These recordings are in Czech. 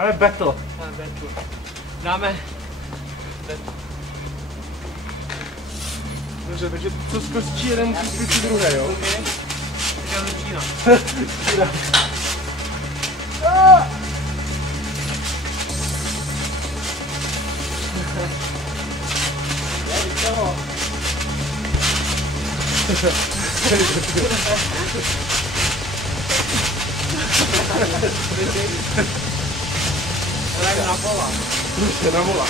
Dáme battle. Dáme battle. Dobře, takže co skočí jeden, co skočí druhé, jo? Tak já začínám. Ale na vola. Na vola.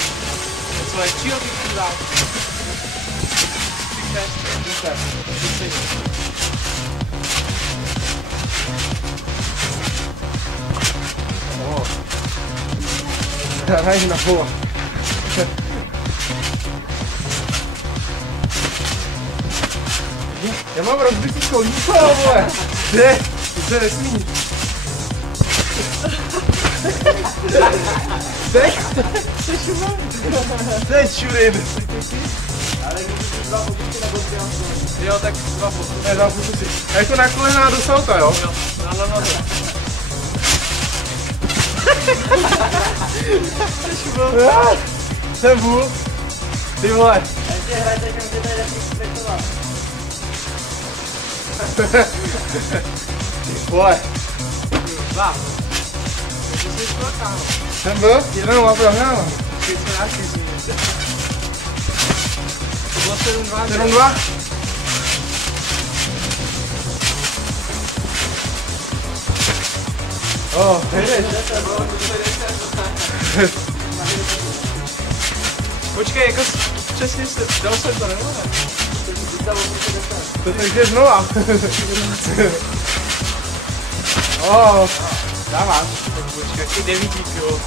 Co je čího bych tu dal? Hraj na vola. Já mám rozbitý kolíko, vole. Ne, to se nesmí. Teď šurin. Ale když dva pokusy nebo tři, Jo, tak dva pokusy. Ne, dva pokusy. A jako na kolená do salta, jo? Jo, na nohu. Jsem vůl. Ty vole. ještě hrajte, že můžete lepší respektovat. Vole. Dva. Takže jsi šlo, kámo. Jsem byl? 1-0 prohrál. Ty co já si zmíníte. To bylo 7-2. 7-2. Počkej, jako přesně se, dal jsem to, nebo ne? To takže znova. Dáváš. Tak počkej, i 9, jo.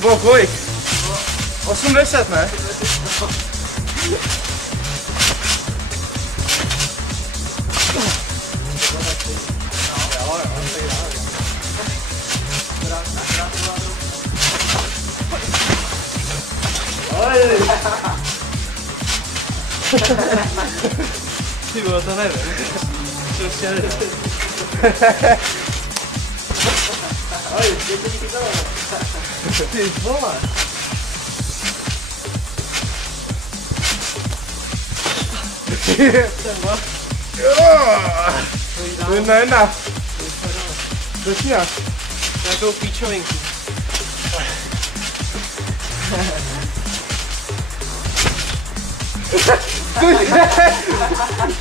Bylo kolik? 80, ne? Ty vole, to nevím. Prostě nevím. Ty vole. Jedna. Začínáš. Nějakou píčovinku.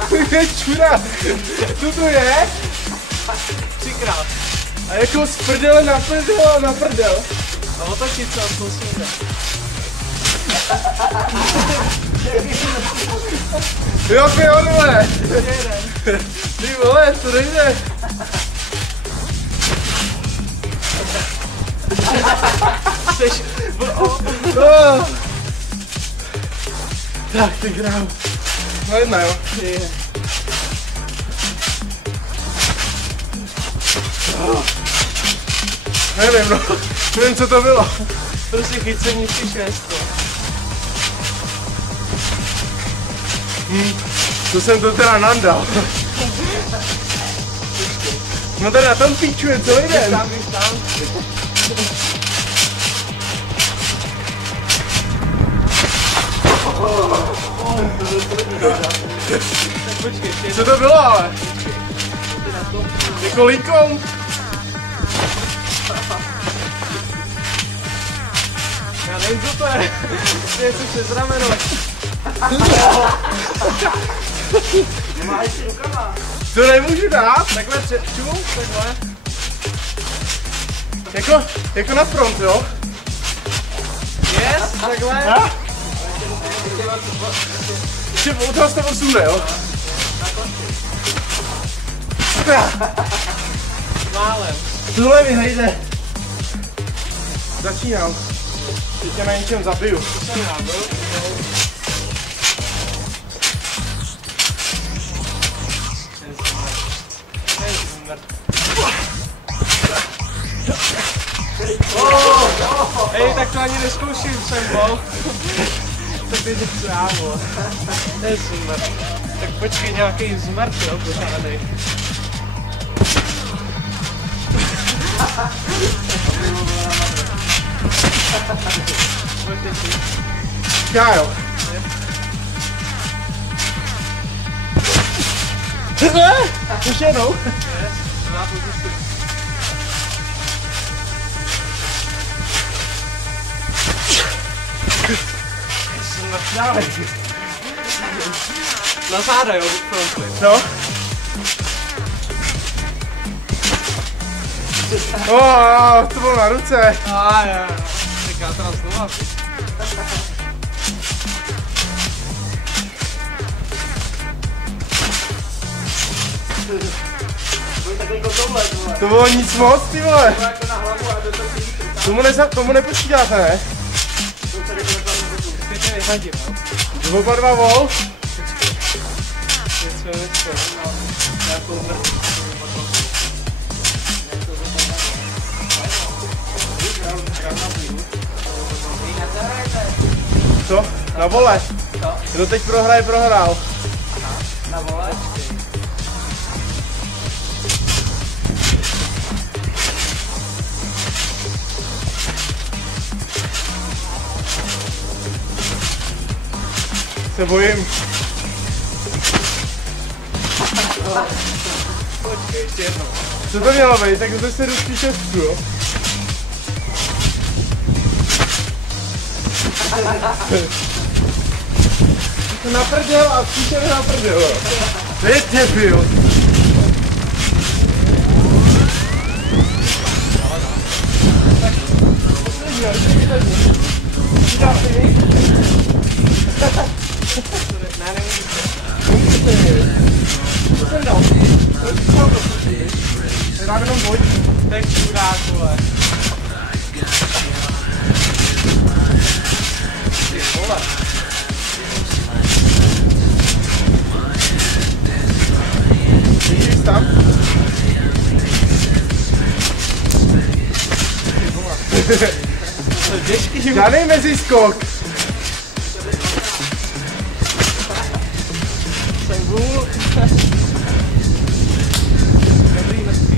To je čura. Co to je? 3krát. A jako z prdele na prdel. A otočit se a to si jde. Jo, ty vole. Jeden. Ty vole, to nejde. Jseš... Tak, ty král. No jedna, jo. Nevím, no. Nevím, co to bylo. Prostě chycení při švédsko. To jsem to teda nandal. No tady na tom píčuje celý den. Tam, víš tam. Tak počkej, Co to bylo ale? Jako linkou? já nevím, co to je. Něco přes rameno. Nemáš si rukama. To nemůžu dát. Takhle čum, takhle. Jako na front, jo? Yes, takhle. Že u toho se to posune, jo? Málem. Tohle mi nejde. Začínám. Teď tě na něčem zabiju. To jsem já byl. Hej, tak to ani neskouším, jsem bol. teď něco já, vole. To je super. Tak počkej, nějaký zmrt, jo, pořádej. Já jo. Ještě jednou. Na záda, jo, frontflip. No. To bylo na ruce. Jo. Říká to na slova. To bylo nic moc, ty vole. Jako na hlavu a do toho Tomu nepočítáte, ne? Teď tě vyhadím, jo. Oba dva vol. Něco, no. Nějakou mrtvou. Co? Na vole. Kdo teď prohraje, prohrál. Na vole? Se bojím. Počkej, ještě jednou. Co to mělo být? Tak to se jdu spíš šestku, jo? To naprdel a spíše nenaprdel, jo? To je debil. Dám jenom dvojku. Tak čurák, vole. Ty vole. Vidíš tam? To je těžký, Žádnej meziskok. jsem vůl. Dobrý mrtvý.